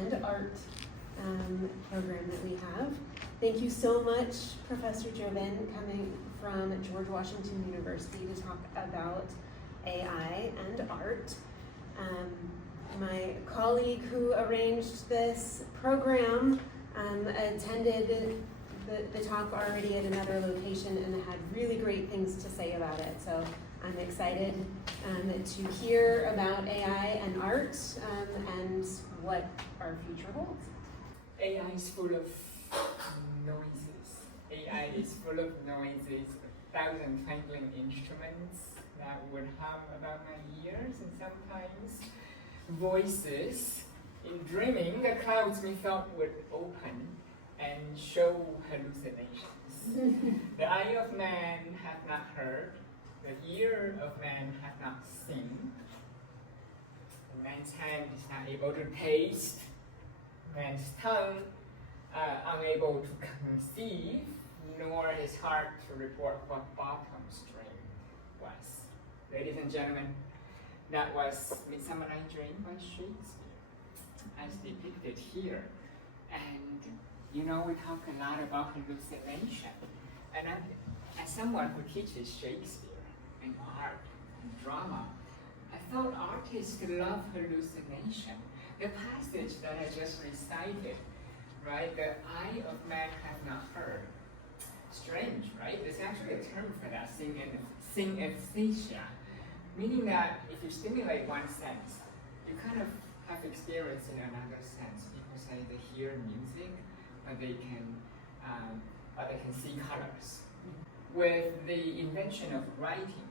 and art program that we have. Thank you so much, Professor Joubin, coming from George Washington University to talk about AI and art. My colleague who arranged this program attended the talk already at another location and had really great things to say about it. So I'm excited to hear about AI and art and what our future holds. AI is full of noises. AI is full of noises, 1,000 twinkling instruments that would hum about my ears, and sometimes voices. In dreaming, the clouds methought would open and show hallucinations. The eye of man hath not heard, the ear of man hath not seen. Man's hand is not able to taste, man's tongue unable to conceive, nor his heart to report what bottom's dream was. Ladies and gentlemen, that was Midsummer Night's Dream by Shakespeare, as depicted here. And you know, we talk a lot about hallucination. And as someone who teaches Shakespeare and art and drama, I thought artists love hallucination. The passage that I just recited, right? The eye of man hath not heard. Strange, right? There's actually a term for that, synesthesia, meaning that if you stimulate one sense, you kind of have experience in another sense. People say they hear music, but they can see colors. With the invention of writing,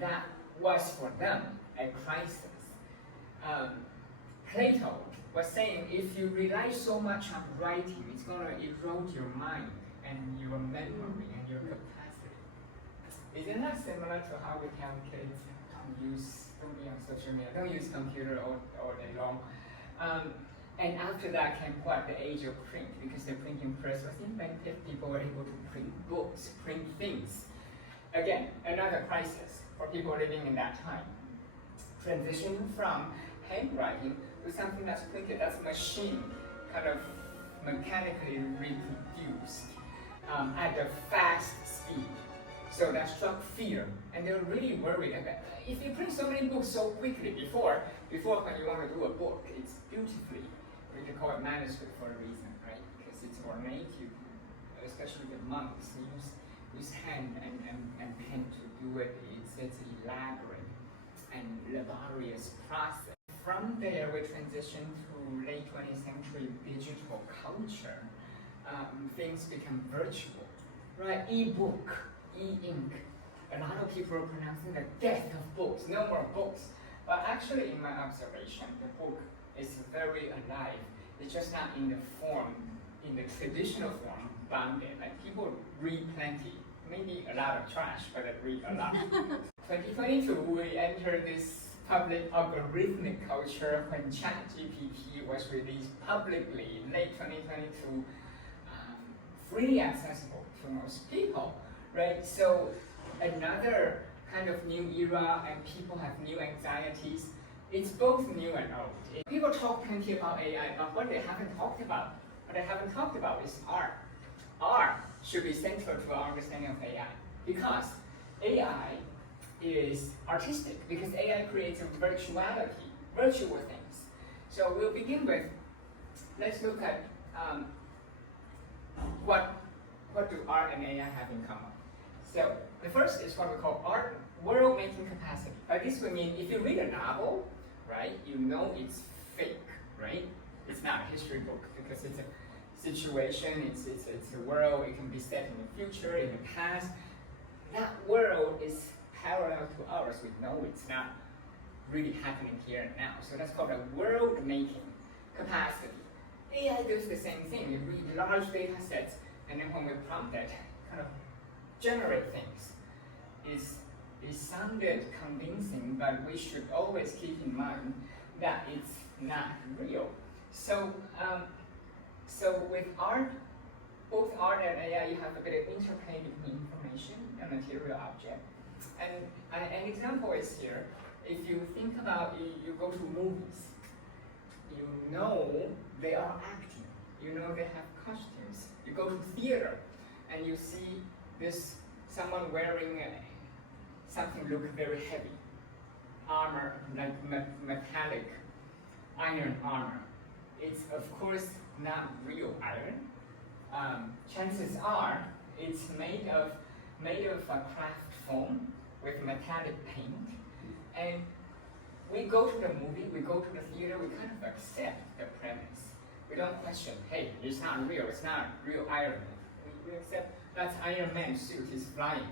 that was for them a crisis. Plato was saying if you rely so much on writing, it's going to erode your mind and your memory and your capacity. Isn't that similar to how we tell kids don't be on social media, don't use computer all day long? And after that came what? The age of print, because the printing press was invented, people were able to print books, print things. Again, another crisis for people living in that time. Transitioning from handwriting to something that's printed, that's machine, kind of mechanically reproduced at a fast speed. So that struck fear, and they were really worried about, if you print so many books so quickly, before when you want to do a book, it's beautifully, we can call it manuscript for a reason, right? Because it's ornate, especially the monks use hand and pen to do it. It's an elaborate and laborious process. From there, we transition to late 20th century digital culture. Things become virtual, right? E-book, e-ink. A lot of people are pronouncing the death of books, no more books. But actually, in my observation, the book is very alive. It's just not in the traditional form, bounded. Like people read plenty, maybe a lot of trash, but they read a lot. 2022, we entered this public algorithmic culture when ChatGPT was released publicly in late 2022, freely accessible to most people, right? So another kind of new era, and people have new anxieties. It's both new and old. People talk plenty about AI, but what they haven't talked about is art. Art should be central to our understanding of AI, because AI is artistic, because AI creates a virtuality, virtual things. So we'll begin with, let's look at what do art and AI have in common. So the first is what we call art world-making capacity. By this we mean if you read a novel, right, you know it's fake, right? It's not a history book because it's a situation, it's a world, it can be set in the future, in the past. That world is parallel to ours. We know it's not really happening here and now. So that's called a world-making capacity. AI does the same thing. You read large data sets, and then when we prompt it, kind of generate things. It sounded convincing, but we should always keep in mind that it's not real. So, so with art, both art and AI, you have a bit of interplay between information and material object. And an example is here. If you think about, you go to movies. you know they are acting. You know they have costumes. You go to theater and you see someone wearing something look very heavy, armor, like metallic iron armor. It's of course not real iron. Chances are it's made of a craft foam with metallic paint. And we go to the movie, we go to the theater, we kind of accept the premise. We don't question, hey, it's not real Iron Man. We accept that's Iron Man's suit, he's flying.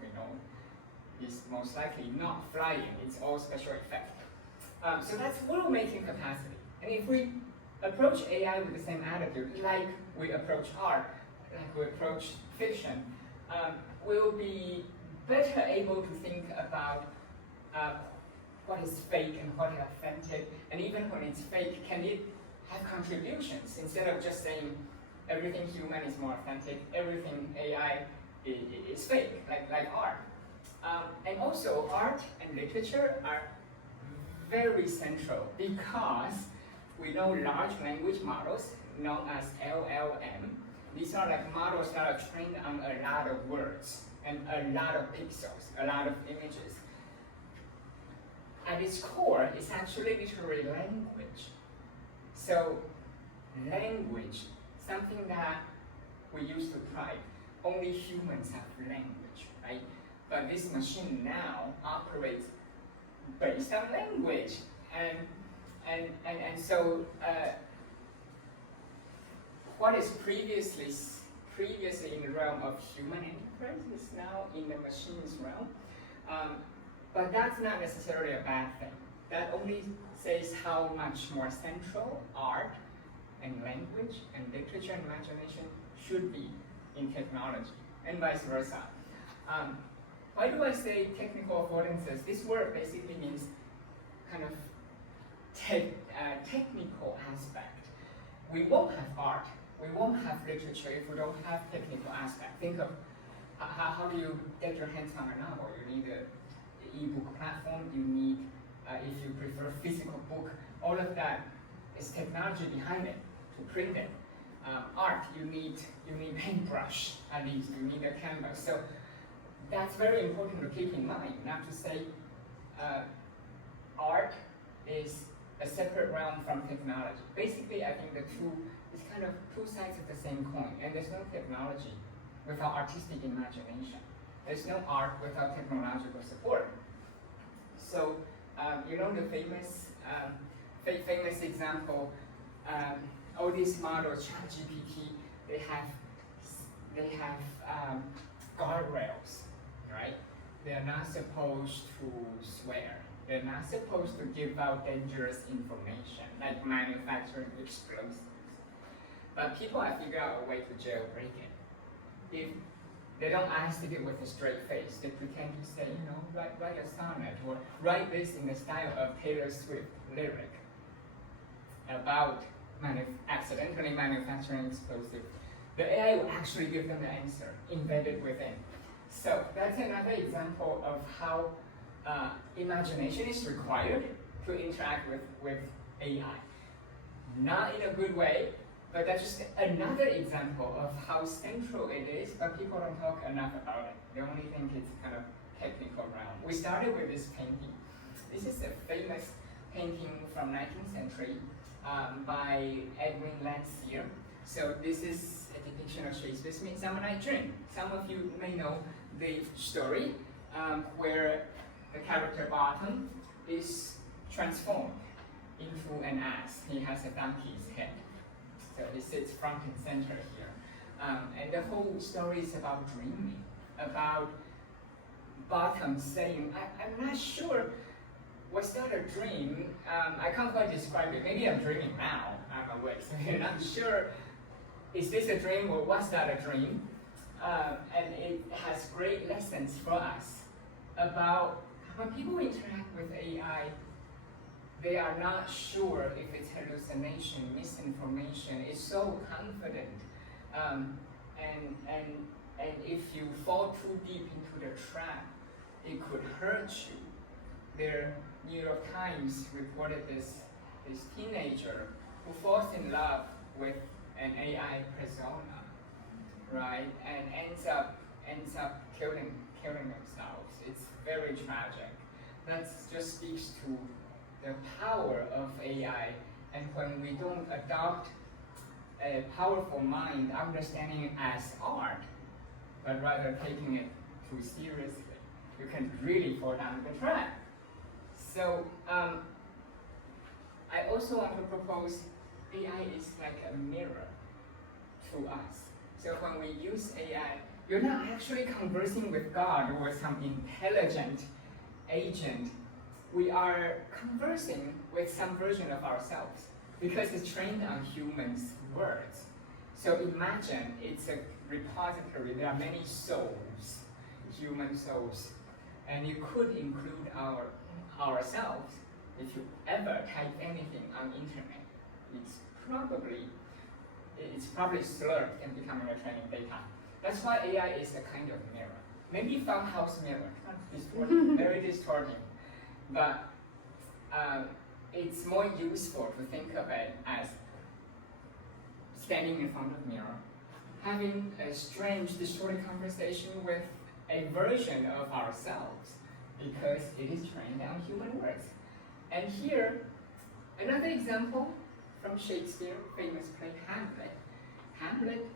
We know he's most likely not flying, it's all special effect. So that's world-making capacity. And if we approach AI with the same attitude, like we approach art, like we approach fiction, we'll be better able to think about what is fake and what is authentic, and even when it's fake, can it have contributions instead of just saying everything human is more authentic, everything AI is fake, like art. And also, art and literature are very central because we know large language models known as LLM. These are like models that are trained on a lot of words and a lot of pixels, a lot of images. At its core, it's actually literary language. So language, something that we used to pride, only humans have language, right? But this machine now operates based on language. And so what is previously in the realm of human enterprise is now in the machine's realm. But that's not necessarily a bad thing. That only says how much more central art and language and literature and imagination should be in technology, and vice versa. Why do I say technical affordances? This word basically means kind of technical aspect. We won't have art, we won't have literature if we don't have technical aspect. Think of how do you get your hands on a novel? You need an e-book platform, you need, if you prefer physical book, all of that is technology behind it to print it. Art, you need paintbrush, at least, you need a canvas. So that's very important to keep in mind, not to say art is a separate realm from technology. Basically, I think the two is kind of two sides of the same coin, and there's no technology without artistic imagination. There's no art without technological support. So, you know the famous example, all these models, ChatGPT, they have guardrails, right? They're not supposed to swear. They're not supposed to give out dangerous information, like manufacturing explosives. But people have figured out a way to jailbreak it. If they don't ask it with a straight face, they pretend to say, write a sonnet, or write this in the style of Taylor Swift lyric about accidentally manufacturing explosives. The AI will actually give them the answer embedded within. So that's another example of how imagination is required to interact with AI. Not in a good way, but that's just another example of how central it is, but people don't talk enough about it. They only think it's kind of technical realm. We started with this painting. This is a famous painting from 19th century by Edwin Landseer. So this is a depiction of Shakespeare's Midsummer Night's Dream. Some of you may know the story where the character Bottom is transformed into an ass. He has a donkey's head. So he sits front and center here. And the whole story is about dreaming, about Bottom saying, I'm not sure, was that a dream? I can't quite describe it. Maybe I'm dreaming now, I'm awake. So you're not sure, is this a dream or was that a dream? And it has great lessons for us about when people interact with AI, they are not sure if it's hallucination, misinformation. It's so confident, and if you fall too deep into the trap, it could hurt you. The New York Times reported this this teenager who falls in love with an AI persona, right, and ends up killing themselves. It's very tragic. That just speaks to the power of AI, and when we don't adopt a powerful mind, understanding it as art, but rather taking it too seriously, you can really fall down the track. So I also want to propose AI is like a mirror to us. So when we use AI, you're not actually conversing with God or some intelligent agent. We are conversing with some version of ourselves because it's trained on humans' words. So imagine it's a repository. There are many souls, human souls, and you could include ourselves. If you ever type anything on internet, it's probably slurred and becoming a training data. That's why AI is a kind of mirror. Maybe farmhouse mirror, not distorting, very distorting, but it's more useful to think of it as standing in front of a mirror, having a strange, distorted conversation with a version of ourselves, because it is trained on human words. And here, another example from Shakespeare's famous play Hamlet. Hamlet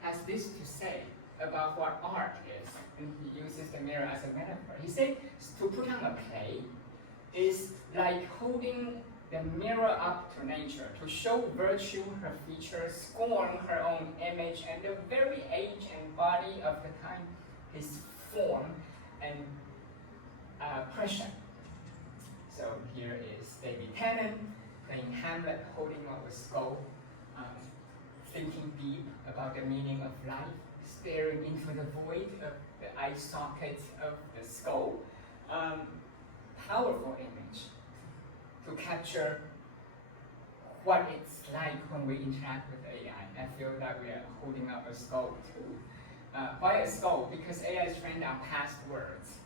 has this to say about what art is, and he uses the mirror as a metaphor. He said to put on a play is like holding the mirror up to nature, to show virtue her features, scorn her own image, and the very age and body of the time, his form and pressure. So here is David Tennant playing Hamlet, holding up a skull, thinking deep about the meaning of life, staring into the void of the eye sockets of the skull. Powerful image to capture what it's like when we interact with AI. I feel that we are holding up a skull too. Why a skull? Because AI is trained on past words,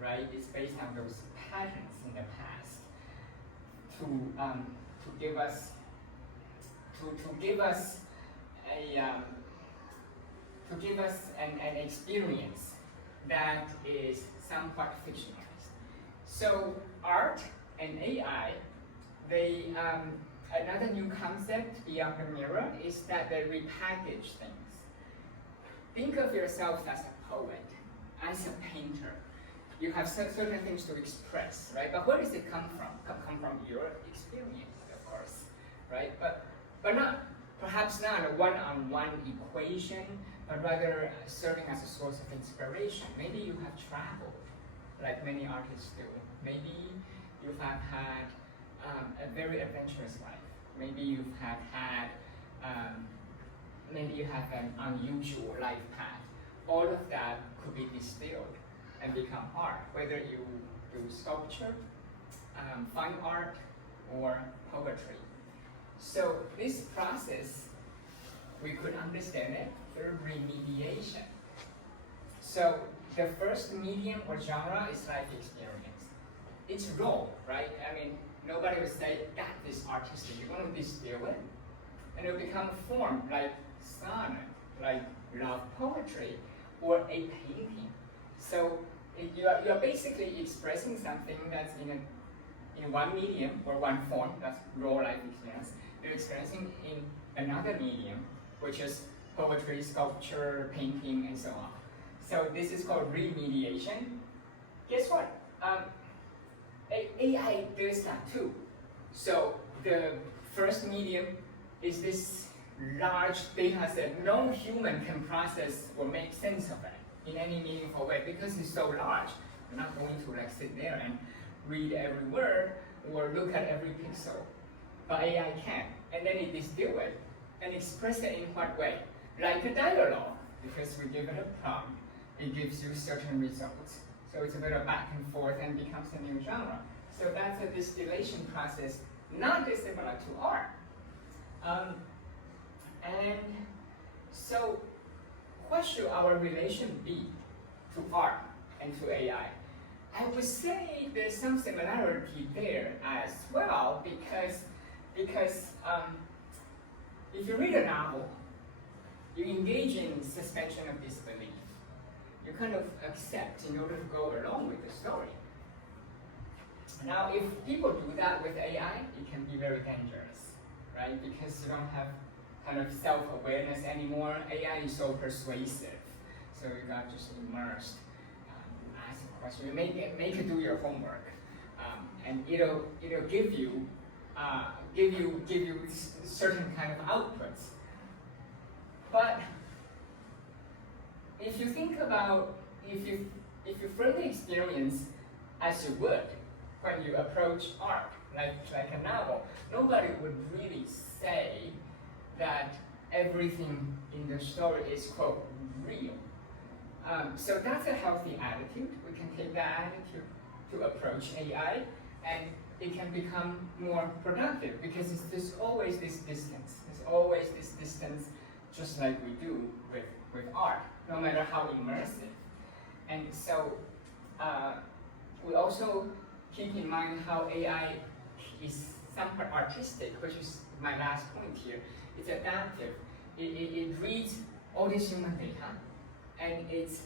right? It's based on those patterns in the past to give us an experience that is somewhat fictionalized. So art and AI, another new concept beyond the mirror is that they repackage things. Think of yourself as a poet, as a painter. You have certain things to express, right? But where does it come from? Come from your experience, of course, right? But perhaps not a one-on-one equation, but rather serving as a source of inspiration. Maybe you have traveled, like many artists do. Maybe you have had a very adventurous life. Maybe you have had an unusual life path. All of that could be distilled and become art, whether you do sculpture, fine art, or poetry. So this process, we could understand it through remediation. So the first medium or genre is life experience. It's raw, right? I mean, nobody would say that is artistic. You want to distill it, and it will become a form like sonnet, like love poetry, or a painting. So you are basically expressing something that's in one medium or one form, that's raw life experience. You're experiencing in another medium, which is poetry, sculpture, painting, and so on. So this is called remediation. Guess what? AI does that too. So the first medium is this large data set. No human can process or make sense of it in any meaningful way because it's so large. You're not going to sit there and read every word or look at every pixel. But AI can, and then it distills it and express it in what way? Like a dialogue, because we give it a prompt, it gives you certain results. So it's a bit of back and forth and becomes a new genre. So that's a distillation process, not dissimilar to art. And so what should our relation be to art and to AI? I would say there's some similarity there as well, because because if you read a novel, you engage in suspension of disbelief. You kind of accept in order to go along with the story. Now, if people do that with AI, it can be very dangerous, right? Because you don't have kind of self-awareness anymore. AI is so persuasive, so you got just immersed. Ask a question, you make it do your homework, and it'll give you certain kind of outputs. But if you think about, if you frame the experience as you would when you approach art, like a novel, nobody would really say that everything in the story is, quote, real. So that's a healthy attitude. We can take that attitude to approach AI, and it can become more productive because there's always this distance. There's always this distance, just like we do with art, no matter how immersive. And so we also keep in mind how AI is somewhat artistic, which is my last point here. It's adaptive. It reads all this human data, and it's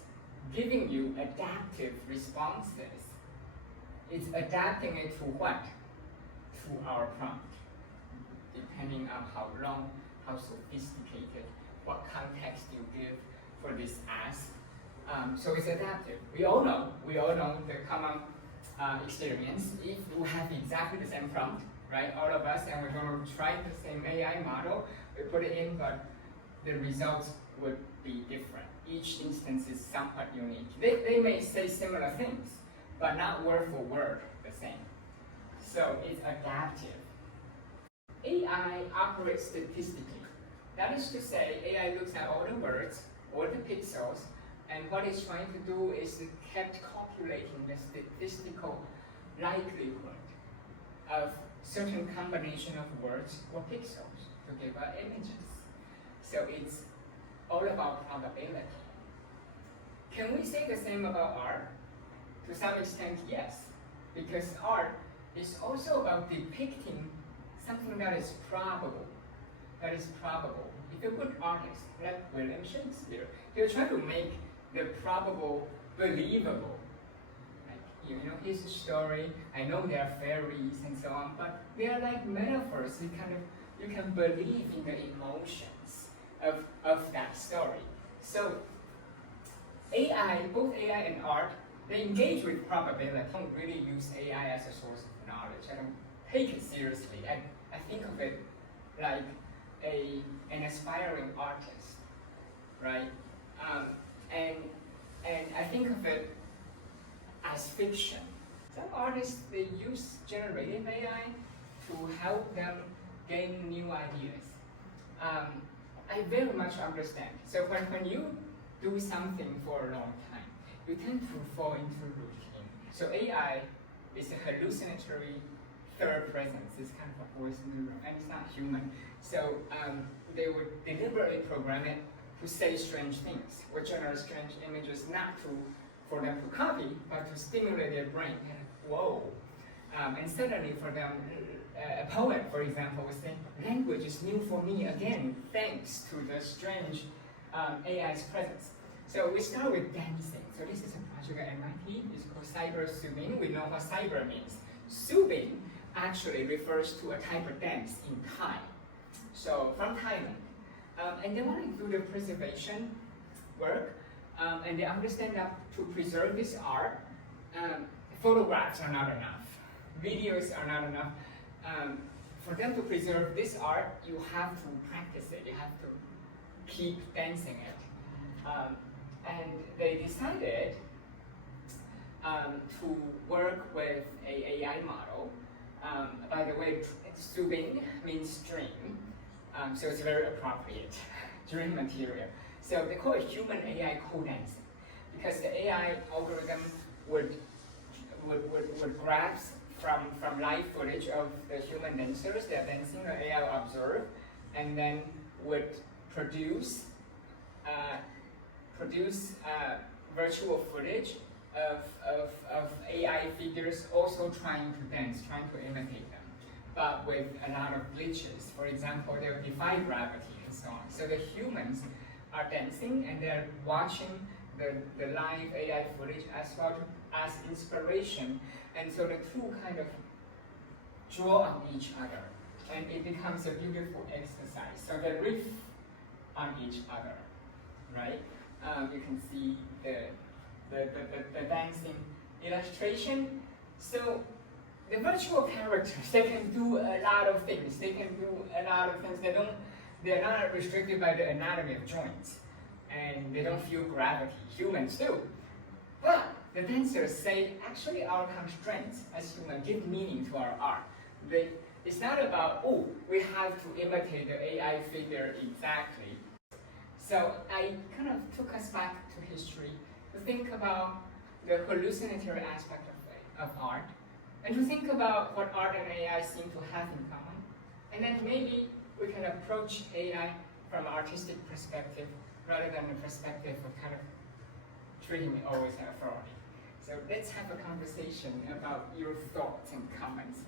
giving you adaptive responses. It's adapting it to what? To our prompt, depending on how long, how sophisticated, what context you give for this ask. So it's adaptive. We all know the common experience. If we have exactly the same prompt, right, all of us, and we're going to try the same AI model, we put it in, but the results would be different. Each instance is somewhat unique. They may say similar things, but not word for word the same. So it's adaptive. AI operates statistically. That is to say, AI looks at all the words, all the pixels, and what it's trying to do is it kept calculating the statistical likelihood of certain combination of words or pixels to give us images. So it's all about probability. Can we say the same about art? To some extent, yes, because art is also about depicting something that is probable. That is probable. If you're a good artist, like William Shakespeare, he'll try to make the probable believable. Like, you know his story. I know there are fairies and so on, but they are like metaphors. You can believe in the emotions of that story. So AI, both AI and art, they engage with probability. I don't really use AI as a source of knowledge. I don't take it seriously. I think of it like an aspiring artist, right? And I think of it as fiction. Some artists, they use generative AI to help them gain new ideas. I very much understand. So when you do something for a long time, you tend to fall into routine. So AI is a hallucinatory third presence. It's kind of a voice in the room, and it's not human. So they would deliberately program it to say strange things, or generate strange images, not for them to copy, but to stimulate their brain. And whoa! And suddenly, for them, a poet, for example, would say, "Language is new for me again, thanks to the strange AI's presence." So we start with dancing. So this is a project at MIT. It's called Cyber Subin. We know what cyber means. Subin actually refers to a type of dance in Thai. So from Thailand. And they want to do the preservation work. And they understand that to preserve this art, photographs are not enough. Videos are not enough. For them to preserve this art, you have to practice it. You have to keep dancing it. And they decided to work with an AI model. By the way, Subin means dream, so it's very appropriate, dream material. So they call it human AI co-dancing, because the AI algorithm would grasp from live footage of the human dancers that are dancing, the AI will observe, and then would produce virtual footage of AI figures also trying to dance, trying to imitate them. but with a lot of glitches. For example, they'll defy gravity and so on. So the humans are dancing and they're watching the live AI footage as well as inspiration. And so the two kind of draw on each other. And it becomes a beautiful exercise. So they riff on each other, right? You can see the dancing illustration. So the virtual characters, they can do a lot of things. They're not restricted by the anatomy of joints, and they don't feel gravity. Humans do. But the dancers say, actually our constraints as humans give meaning to our art. It's not about, oh, we have to imitate the AI figure exactly. So I kind of took us back to history to think about the hallucinatory aspect of art, and to think about what art and AI seem to have in common. And then maybe we can approach AI from an artistic perspective rather than the perspective of kind of treating it always as authority. So let's have a conversation about your thoughts and comments.